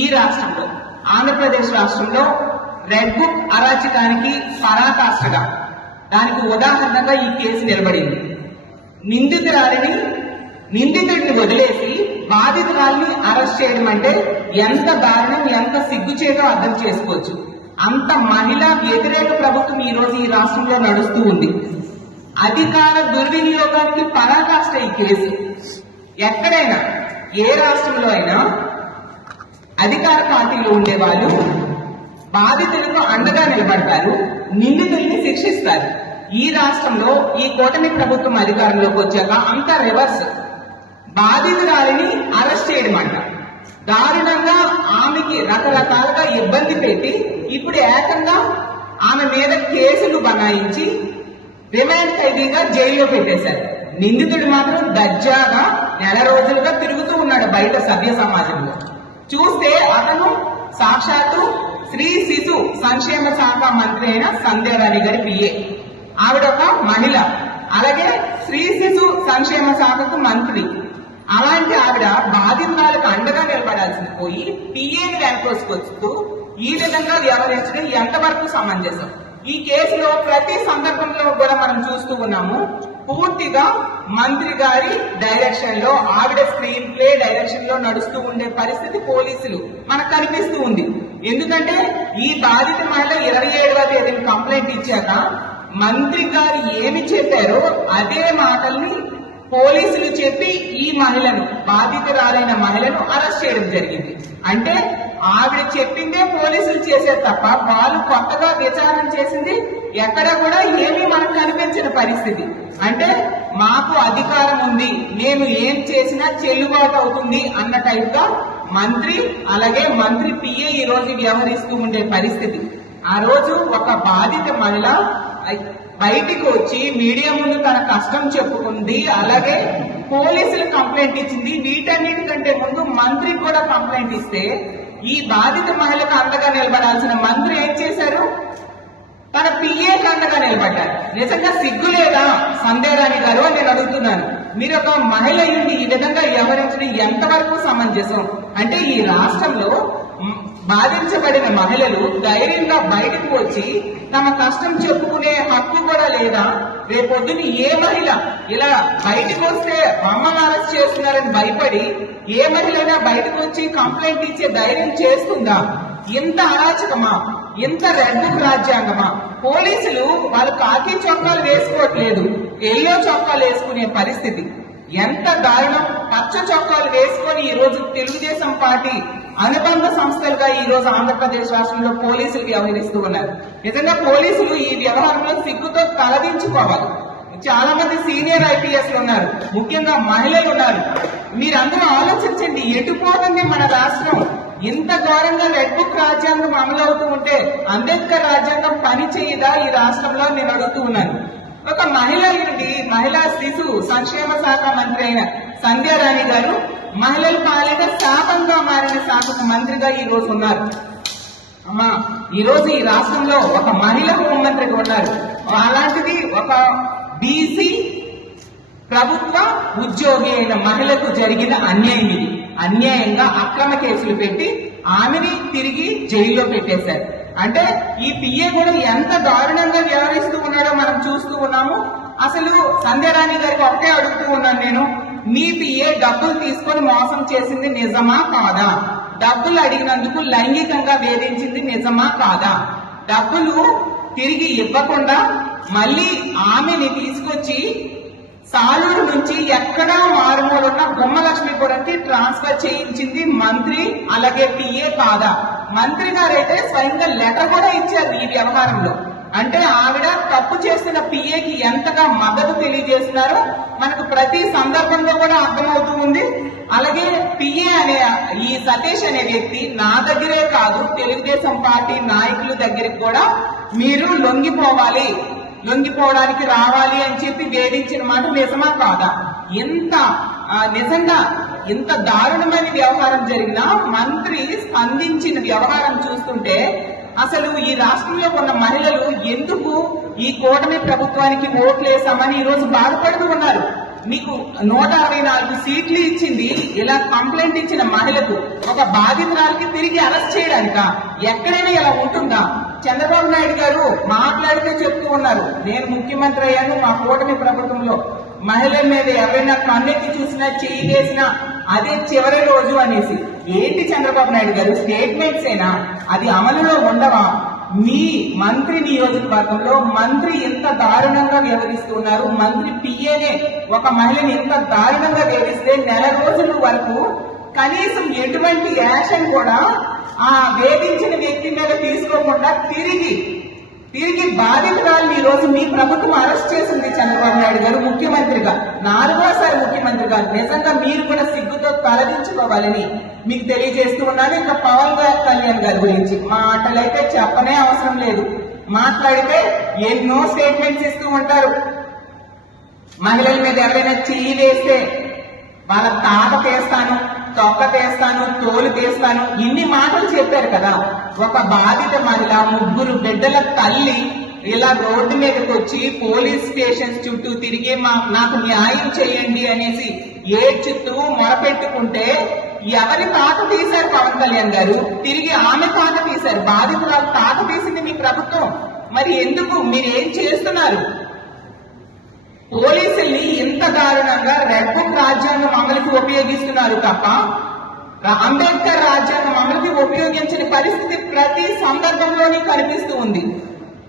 ఈ రాష్ట్రంలో ఆంధ్రప్రదేశ్ రాష్ట్రంలో రెడ్ బుక్ అరాచకానికి పరాకాష్ఠగా దానికి ఉదాహరణగా ఈ కేసు నిలబడింది. నిందితుడిని వదిలేసి బాధితురాల్ని అరెస్ట్ చేయడం అంటే ఎంత దారుణం, ఎంత సిగ్గుచేటో అర్థం చేసుకోవచ్చు. అంత మహిళా వ్యతిరేక ప్రభుత్వం ఈ రోజు ఈ రాష్ట్రంలో నడుస్తూ ఉంది. అధికార దుర్వినియోగానికి పరాకాష్ఠ ఈ కేసు. ఎక్కడైనా ఏ రాష్ట్రంలో అయినా అధికార పార్టీలో ఉండే వాళ్ళు బాధితులకు అండగా నిలబడతారు, నిందితుల్ని శిక్షిస్తారు. ఈ రాష్ట్రంలో ఈ కూటమి ప్రభుత్వం అధికారంలోకి వచ్చాక అంతా రివర్స్. బాధితురాలిని అరెస్ట్ చేయడం అంట, దారుణంగా ఆమెకి రకరకాలుగా ఇబ్బంది పెట్టి ఇప్పుడు ఏకంగా ఆమె మీద కేసులు బనాయించి రిమాండ్ ఖైదీగా జైల్లో పెట్టేశారు. నిందితుడు మాత్రం దర్జాగా నెల రోజులుగా తిరుగుతూ ఉన్నాడు బయట సభ్య సమాజంలో. చూస్తే అతను సాక్షాత్తు శ్రీ శిశు సంక్షేమ శాఖ మంత్రి అయిన సంధ్యారాణి గారి పిఏ. ఆవిడ ఒక మహిళ, అలాగే శ్రీ శిశు సంక్షేమ శాఖకు మంత్రి. అలాంటి ఆవిడ బాధితురాలకు అండగా నిలబడాల్సింది పోయి పిఏని వెనకోసుకొస్తూ ఈ విధంగా వ్యవహరించడం ఎంతవరకు సమంజసం? ఈ కేసులో ప్రతి సందర్భంలో కూడా మనం చూస్తూ ఉన్నాము, పూర్తిగా మంత్రి గారి డైరెక్షన్ లో, ఆవిడ స్క్రీన్ ప్లే డైరెక్షన్ లో నడుస్తూ ఉండే పరిస్థితి పోలీసులు మనకు కనిపిస్తూ ఉంది. ఎందుకంటే ఈ బాధిత మహిళ 27వ తేదీన కంప్లైంట్ ఇచ్చాక మంత్రి గారు ఏమి చెప్పారో అదే మాటల్ని పోలీసులు చెప్పి ఈ మహిళను, బాధితురాలైన మహిళను అరెస్ట్ చేయడం జరిగింది. అంటే ఆవిడ చెప్పిందే పోలీసులు చేశారు తప్ప వాళ్ళు కొత్తగా విచారణ చేసింది ఎక్కడ కూడా ఏమీ మనకు కనిపించిన పరిస్థితి. అంటే మాకు అధికారం ఉంది, మేము ఏం చేసినా చెల్లుబాటు అవుతుంది అన్న టైప్ గా మంత్రి అలాగే మంత్రి పిఏ ఈ రోజు వ్యవహరిస్తూ ఉండే పరిస్థితి. ఆ రోజు ఒక బాధిత మహిళ బయటికి వచ్చి మీడియా ముందు తన కష్టం చెప్పుకుంది, అలాగే పోలీసులు కంప్లైంట్ ఇచ్చింది. వీటన్నిటికంటే ముందు మంత్రి కూడా కంప్లైంట్ ఇస్తే ఈ బాధిత మహిళకు అండగా నిలబడాల్సిన మంత్రి ఏం చేశారు? తన పిఏకి అండగా నిలబడ్డారు. నిజంగా సిగ్గు లేదా సంధ్యారాణి గారు నేను అడుగుతున్నాను. మీరు ఒక మహిళ అయ్యింది ఈ విధంగా వ్యవహరించడం ఎంతవరకు సమంజసం? అంటే ఈ రాష్ట్రంలో బాధించబడిన మహిళలు ధైర్యంగా బయటకు వచ్చి తమ కష్టం చెప్పుకునే హక్కు కూడా లేదా? రేపొద్దున ఏ మహిళ ఇలా బయటకు వస్తే మమ్మల్ని అరెస్ట్ చేస్తున్నారని భయపడి ఏ మహిళైనా బయటకు వచ్చి కంప్లైంట్ ఇచ్చే ధైర్యం చేస్తుందా? ఇంత అరాచకమా, ఇంత రెడ్ బుక్ రాజ్యాంగమా? పోలీసులు వాళ్ళు కాకి చొక్కాలు వేసుకోవట్లేదు, ఎల్లో చొక్కాలు వేసుకునే పరిస్థితి. ఎంత దారుణం! పచ్చ చొక్కాలు వేసుకొని ఈ రోజు తెలుగుదేశం పార్టీ అనుబంధ సంస్థలుగా ఈ రోజు ఆంధ్రప్రదేశ్ రాష్ట్రంలో పోలీసులు వ్యవహరిస్తూ ఉన్నారు. నిజంగా పోలీసులు ఈ వ్యవహారంలో సిగ్గుతో తలదించుకోవాలి. చాలా మంది సీనియర్ ఐపీఎస్లు ఉన్నారు, ముఖ్యంగా మహిళలు ఉన్నారు. మీరందరూ ఆలోచించండి, ఎటుపోతుంది మన రాష్ట్రం? ఇంత ఘోరంగా రెడ్ బుక్ రాజ్యాంగం అమలవుతూ ఉంటే అంబేద్కర్ రాజ్యాంగం పని చేయదా ఈ రాష్ట్రంలో? నేను అడుగుతూ ఉన్నాను. ఒక మహిళ నుండి మహిళా శిశు సంక్షేమ శాఖ మంత్రి అయిన సంధ్యారాణి గారు మహిళల పాలిట శాపంగా మారిన శాఖకు మంత్రిగా ఈ రోజు ఉన్నారు. అమ్మా, ఈ రోజు ఈ రాష్ట్రంలో ఒక మహిళ హోంమంత్రిగా ఉన్నారు. అలాంటిది ఒక బీసీ ప్రభుత్వ ఉద్యోగి అయిన మహిళకు జరిగిన అన్యాయం ఇది. అన్యాయంగా అక్రమ కేసులు పెట్టి ఆమెని తిరిగి జైల్లో పెట్టేశారు. అంటే ఈ పిఏ కూడా ఎంత దారుణంగా వ్యవహరిస్తూ ఉన్నాడో మనం చూస్తూ ఉన్నాము. అసలు సంధ్యారాణి గారికి ఒకటే అడుగుతూ ఉన్నాను నేను, మీ పిఏ డబ్బులు తీసుకొని మోసం చేసింది నిజమా కాదా? డబ్బులు అడిగినందుకు లైంగికంగా వేధించింది నిజమా కాదా? డబ్బులు తిరిగి ఇవ్వకుండా మళ్ళీ ఆమెని తీసుకొచ్చి సాలూరు నుంచి ఎక్కడా మారుమూలున్న గుమ్మలక్ష్మీపురంకి ట్రాన్స్ఫర్ చేయించింది మంత్రి అలాగే పిఏ కాదా? మంత్రి గారైతే స్వయంగా లెటర్ కూడా ఇచ్చారు ఈ వ్యవహారంలో. అంటే ఆవిడ తప్పు చేస్తున్న పిఏకి ఎంతగా మద్దతు తెలియజేస్తున్నారో మనకు ప్రతి సందర్భంలో కూడా అర్థమవుతూ ఉంది. అలాగే పిఏ అనే ఈ సతీష్ అనే వ్యక్తి నా దగ్గరే కాదు, తెలుగుదేశం పార్టీ నాయకుల దగ్గరికి కూడా మీరు లొంగిపోవడానికి రావాలి అని చెప్పి వేధించిన మాట నిజమా కాదా? నిజంగా ఇంత దారుణమైన వ్యవహారం జరిగినా మంత్రి స్పందించిన వ్యవహారం చూస్తుంటే అసలు ఈ రాష్ట్రంలో ఉన్న మహిళలు ఎందుకు ఈ కూటమి ప్రభుత్వానికి ఓట్లేసామని ఈ రోజు బాధపడుతూ ఉన్నారు. మీకు 164 సీట్లు ఇచ్చింది ఇలా కంప్లైంట్ ఇచ్చిన మహిళకు ఒక బాధితురాలకి తిరిగి అరెస్ట్ చేయడానిక? ఎక్కడైనా ఇలా ఉంటుందా? చంద్రబాబు నాయుడు గారు మాట్లాడితే చెప్తూ ఉన్నారు, నేను ముఖ్యమంత్రి అయ్యాను మా కూటమి ప్రభుత్వంలో మహిళల మీద ఎవరైనా కన్నెత్తి చూసినా చెయ్యి వేసినా అదే చివరి రోజు అనేసి. ఏంటి చంద్రబాబు నాయుడు గారు స్టేట్మెంట్స్ ఏనా? అది అమలులో ఉండవా? మీ మంత్రి నియోజకవర్గంలో మంత్రి ఎంత దారుణంగా వ్యవహరిస్తున్నారు. మంత్రి పిఏనే ఒక మహిళని ఎంత దారుణంగా వేధిస్తే నెల రోజుల వరకు కనీసం ఎటువంటి యాక్షన్ కూడా ఆ వేధించిన వ్యక్తి మీద తీసుకోకుండా తిరిగి బాధితురాలను ఈ రోజు మీ ప్రభుత్వం అరెస్ట్ చేసింది. చంద్రబాబు నాయుడు గారు ముఖ్యమంత్రిగా 4వసారి ముఖ్యమంత్రిగా నిజంగా మీరు కూడా సిగ్గుతో తలదించుకోవాలని మీకు తెలియజేస్తూ ఉన్నాను. ఇంకా పవన్ కళ్యాణ్ గారి గురించి మాటలైతే చెప్పనే అవసరం లేదు. మాట్లాడితే ఎన్నో స్టేట్మెంట్స్ ఇస్తూ ఉంటారు. మహిళల మీద ఎవరైనా చెయ్యి వేస్తే వాళ్ళ తాట తీస్తాను, తొక్క తీస్తాను, తోలు తీస్తాను, ఇన్ని మాటలు చెప్పారు కదా. ఒక బాధిత మహిళ 3 బిడ్డల తల్లి ఇలా రోడ్డు మీదకి వచ్చి పోలీస్ స్టేషన్స్ చుట్టూ తిరిగి నాకు న్యాయం చేయండి అనేసి ఏడ్చుతూ మొరపెట్టుకుంటే ఎవరి తాట తీశారు పవన్ కళ్యాణ్ గారు? తిరిగి ఆమె తాట తీశారు. బాధితురాలు తాట తీసింది మీ ప్రభుత్వం. మరి ఎందుకు మీరేం చేస్తున్నారు? పోలీసుల్ని ఇంత దారుణంగా రెడ్ బుక్ రాజ్యాంగం అమలుకి ఉపయోగిస్తున్నారు తప్ప అంబేద్కర్ రాజ్యాంగం అమలుకి ఉపయోగించని పరిస్థితి ప్రతి సందర్భంలోని కనిపిస్తూ ఉంది.